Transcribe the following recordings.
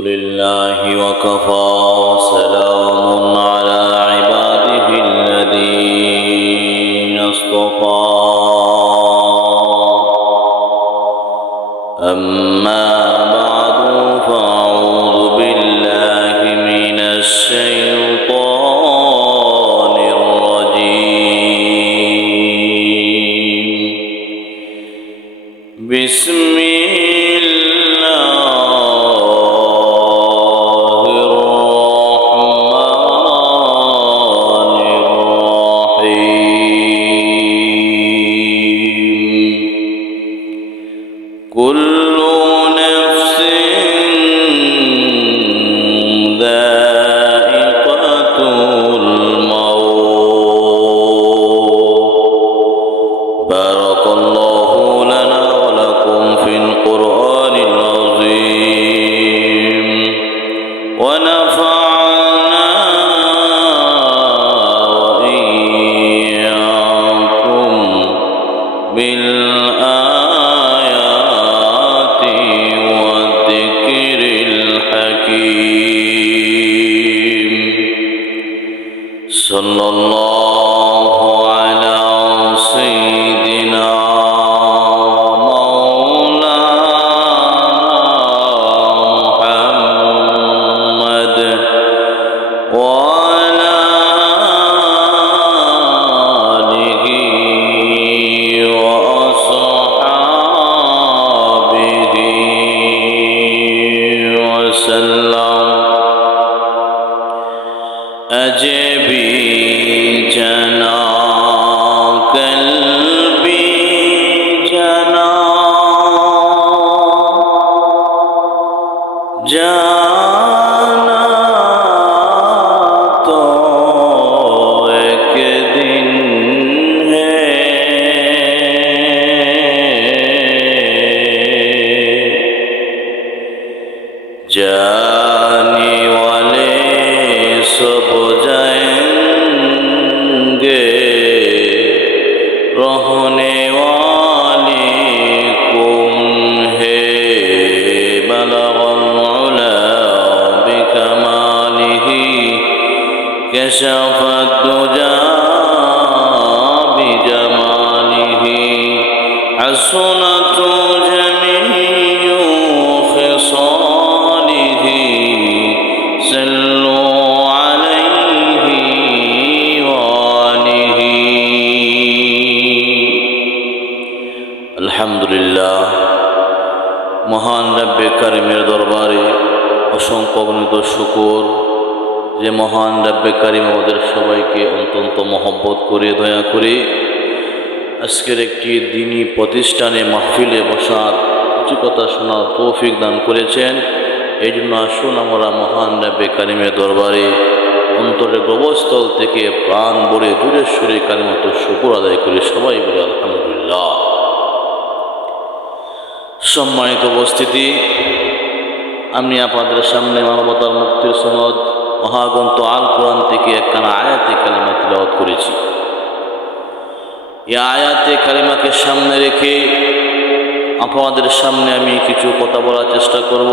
لله وكفى وسلام على عباده الذين اصطفى أما بعد فأعوذ بالله من الشيطان الرجيم بسم كل نفس ذائقة الموت بارك الله لنا ولكم في القرآن العظيم ونفعنا وإياكم بالآيات والذكر الحكيم صلى الله على سيدنا مولانا محمد وعلى آله وأصحابه وسلم أجبي جنا قلبي جنا जाना तो एक दिन है जाने वाले सब जाएंगे रहने वाले कौन है كشف الدجى بجماله حسنت جميع خصاله صلوا عليه وآله الحمد لله মহান রব্বে কারিমের দরবারে অসংখ্য অগণিত শুকর যে মহান রব্বে কারিম আমাদের সবাইকে অত্যন্ত মহব্বত করে দয়া করে আজকের একটি দ্বীনি প্রতিষ্ঠানে মাহফিলে বসার কিছু কথা শোনার তৌফিক দান করেছেন। এই জন্য আসুন আমরা মহান রব্বে কারিমের দরবারে অন্তরের গভীরস্থল থেকে প্রাণ ভরে জুড়ে সুরে কালিমাত শুকর আদায় করে সবাই বলে আলহামদুলিল্লাহ। সম্মানিত উপস্থিতি, আমি আপনাদের সামনে মানবতার মুক্তির সনদ মহাগ্রন্থ আল কোরআন থেকে একখানা আয়াতে কালিমা তিলাওয়াত করেছি। এই আয়াতে কালিমাকে সামনে রেখে আপনাদের সামনে আমি কিছু কথা বলার চেষ্টা করব।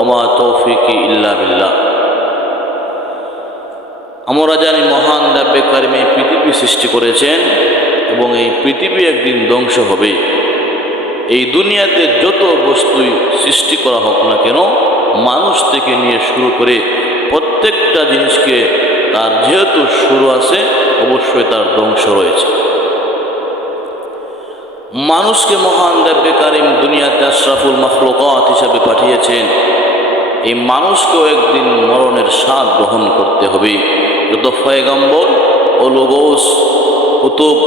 ওমা তৌফিকি ইল্লা বিল্লাহ। আমরা জানি মহান রব্বে কারিম এই পৃথিবী সৃষ্টি করেছেন এবং এই পৃথিবী একদিন ধ্বংস হবে। এই দুনিয়াতে যত বস্তুই সৃষ্টি করা হোক না কেন, মানুষ থেকে নিয়ে শুরু করে প্রত্যেকটা জিনিসকে তার যেহেতু শুরু আছে অবশ্যই তার ধ্বংস রয়েছে। মানুষকে মহান রব্বে কারিম দুনিয়াতে আশরাফুল মাখলুকাত হিসাবে পাঠিয়েছেন। এই মানুষকেও একদিন মরণের স্বাদ গ্রহণ করতে হবে। যত পয়গম্বর ও লোগোস কুতুব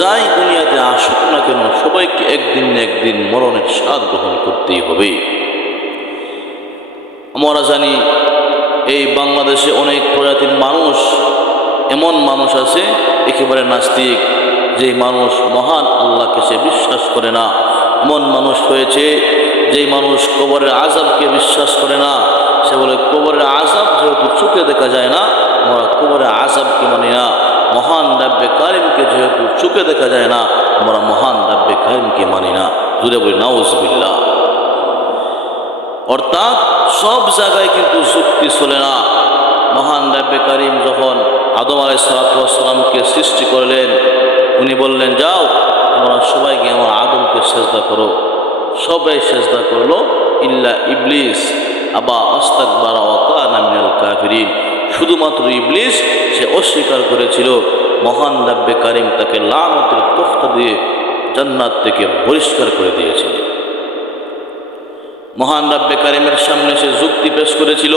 যাই দুনিয়াতে আসুক না কেন, সবাইকে একদিন না একদিন মরণের স্বাদ গ্রহণ করতেই হবে। আমরা জানি এই বাংলাদেশে অনেক প্রজাতির মানুষ, এমন মানুষ আছে একেবারে নাস্তিক, যেই মানুষ মহান আল্লাহকে সে বিশ্বাস করে না। এমন মানুষ হয়েছে যেই মানুষ কবরের আযাবকে বিশ্বাস করে না। সে বলে কবরের আযাব যেহেতু চোখে দেখা যায় না, আমরা কবরের আযাবকে মানি না। মহান রব্বে কারিমকে যেহেতু চোখে দেখা যায় না, আমরা মহান রব্বে কারিমকে মানি না। জুড়ে বলি নাউজুবিল্লাহ। অর্থাৎ সব জায়গায় কিন্তু যুক্তি চলে না। মহান রব্বে কারিম যখন আদম আলাইহিসসালামকে সৃষ্টি করলেন, উনি বললেন, যাও তোমরা সবাই গিয়ে আমার আদমকে সেজদা করো। সবাই সেজদা করলো ইল্লা ইবলিস আবা আস্তাকবারা ওয়া কানা মিনাল কাফিরিন। শুধুমাত্র ইবলিস, সে অস্বীকার করেছিল। মহান রব্বে কারিম তাকে লানতের তখতা দিয়ে জান্নাত থেকে বহিষ্কার করে দিয়েছিলেন। মহান রব্বে কারিমের সামনে সে যুক্তি পেশ করেছিল,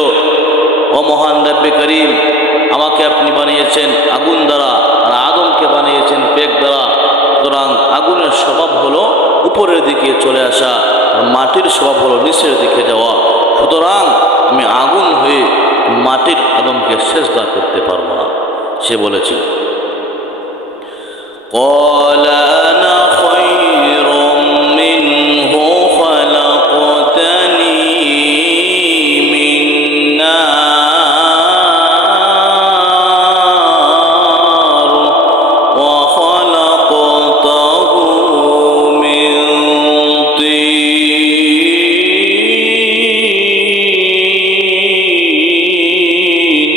ও মহান রব্বে কারিম, আমাকে আপনি বানিয়েছেন আগুন দ্বারা আর আদমকে বানিয়েছেন পেক দ্বারা। সুতরাং আগুনের স্বভাব হলো উপরের দিকে চলে আসা আর মাটির স্বভাব হলো নিচের দিকে যাওয়া। সুতরাং আমি আগুন হয়ে মাটির আদমকে সেজদা করতে পারবো না। সে বলেছিল, قال أنا خير منه خلقتني من نار وخلقته من طين।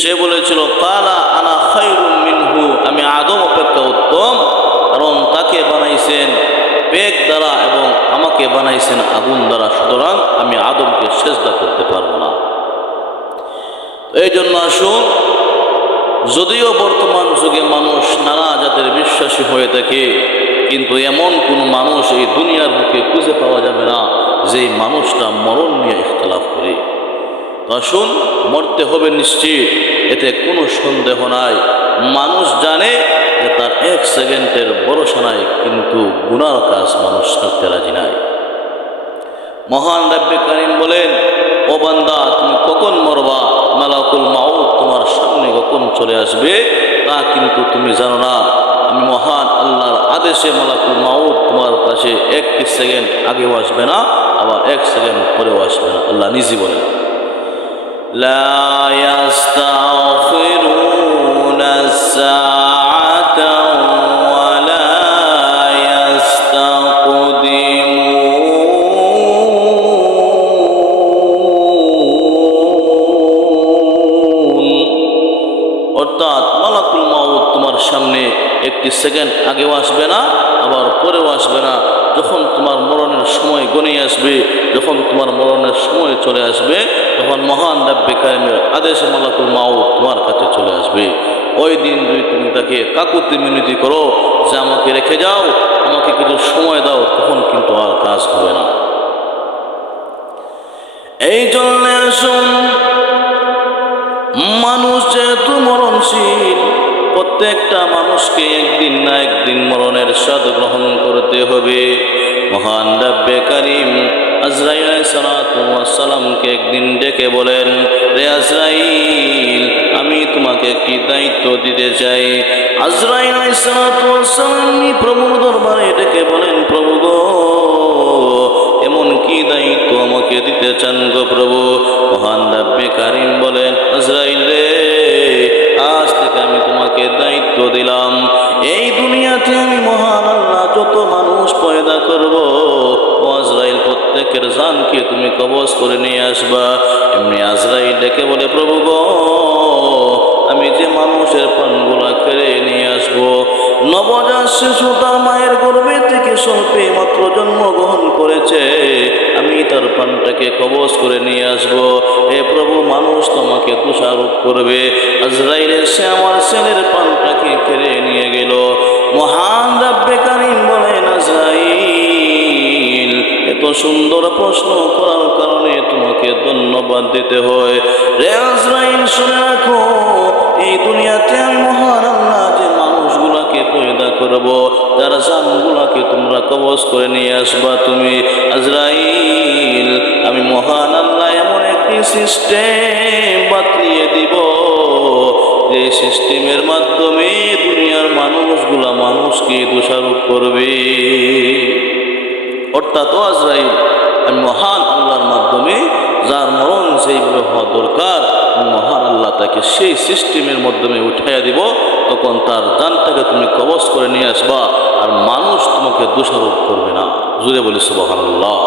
সে বলেছিল, কালা আনা খায়রুম মিনহু, আমি আদম অপেক্ষা উত্তম, কারণ তাকে বানাইছেন পেক দ্বারা এবং আমাকে বানাইছেন আগুন দ্বারা। সুতরাং আমি আদমকে সেজদা করতে পারবো না। এই জন্য আসুন, যদিও বর্তমান যুগে মানুষ নানা জাতের বিশ্বাসী হয়ে থাকে, কিন্তু এমন কোনো মানুষ এই দুনিয়ার বুকে খুঁজে পাওয়া যাবে না যে মানুষটা মরণ নিয়ে ইখতিলাফ করে। আসুন, মরতে হবে নিশ্চিত, এতে কোনো সন্দেহ নাই। মানুষ জানে যে তার এক সেকেন্ডের ভরসা নাই, কিন্তু গুনার কাজ মানুষ ছাড়তে রাজি নাই। মহান রব্বে কারিম বলেন, ও বান্দা, তুমি কখন মরবা, মালাকুল মাউত তোমার সামনে কখন চলে আসবে তা কিন্তু তুমি জানো না। আমি মহান আল্লাহর আদেশে মালাকুল মাউত তোমার কাছে একটি সেকেন্ড আগেও আসবে না, আবার এক সেকেন্ড পরেও আসবে না। আল্লাহ নিজে বলেন, لا يستأخرون الساعة ولا يستقدمون। অর্থাৎ মালাকুল মাউত তোমার সামনে একটি সেকেন্ড আগেও আসবে না, আবার পরেও আসবে না। যখন তোমার মরণের সময় গনিয়ে আসবে, যখন তোমার মরণের সময় চলে আসবে, তখন মহান রব্বে কারিমের আদেশে মালাকুল মাউত তোমার কাছে চলে আসবে। ওই দিন যদি তুমি তাকে কাকুতি মিনতি করো যে আমাকে রেখে যাও, আমাকে কিছু সময় দাও, তখন কিন্তু আর কাজ হবে না। এই জন্য আসুন, মানুষ যেহেতু মরণশীল, প্রত্যেকটা মানুষকে একদিন না একদিন মরণের স্বাদ গ্রহণ করতে হবে। মহান রব্বে কারিম আজরাইল আলাইহিস সালামকে একদিন ডেকে বলেন, রে আজরাইল, আমি তোমাকে একটি দায়িত্ব দিতে চাই। আজরাইল আলাইহিস সালাম প্রভুর দরবারে ডেকে বলেন, প্রভু গো, এমন কি দায়িত্ব আমাকে দিতে চান গো প্রভু? মহান রব্বে কারিম বলেন, আজরাইল রে, আজ থেকে আমি তোমাকে দায়িত্ব দিলাম, এই দুনিয়াতে আমি মহান আল্লাহ যত মানুষ পয়দা করব, ও আজরাইল, প্রত্যেকের জানকে তুমি কবজ করে নিয়ে আসবা। এমনি আজরাইল ডেকে বলে, প্রভু গো, আমি যে মানুষের প্রাণগুলা কেড়ে নিয়ে আসবো, নবজাত শিশু তার মায়ের গর্ভে থেকে স্বল্পে মাত্র জন্মগ্রহণ করেছে, আমি তার প্রাণটাকে কবজ করে নিয়ে আসবো। হে প্রভু, মানুষ তোমাকে দোষারোপ করবে, আজরাইল এসে আমার ছেলের প্রাণটাকে কেড়ে নিয়ে গেল। মহান রব্বে কারিম বলেন, আজরাইল, এত সুন্দর প্রশ্ন করার কারণে তোমাকে ধন্যবাদ দিতে হয়। রে আজরাইল, শুনে রাখো, এই দুনিয়াতে আমি মহান আল্লাহ যে মানুষগুলাকে পয়দা করব, তার জানগুলাকে তোমরা কবজ করে নিয়ে আসবা তুমি। আজরাইল, আমি মহান আল্লাহ এমন একটি সিস্টেম বাতলিয়ে দিব, যে সিস্টেমের মাধ্যমে দুনিয়ার মানুষগুলা মানুষকে দোষারোপ করবে। অর্থাৎ ও আজরাইল, আমি মহান আল্লাহর মাধ্যমে যার মরণ যেইভাবে হওয়া দরকার, মহান আল্লাহ তাকে সেই সিস্টেমের মাধ্যমে উঠাইয়া দিব, তখন তার জানটাকে তুমি কবজ করে নিয়ে আসবা, আর মানুষ তোমাকে দোষারোপ করবে না। জুড়ে বলি সুবহানাল্লাহ।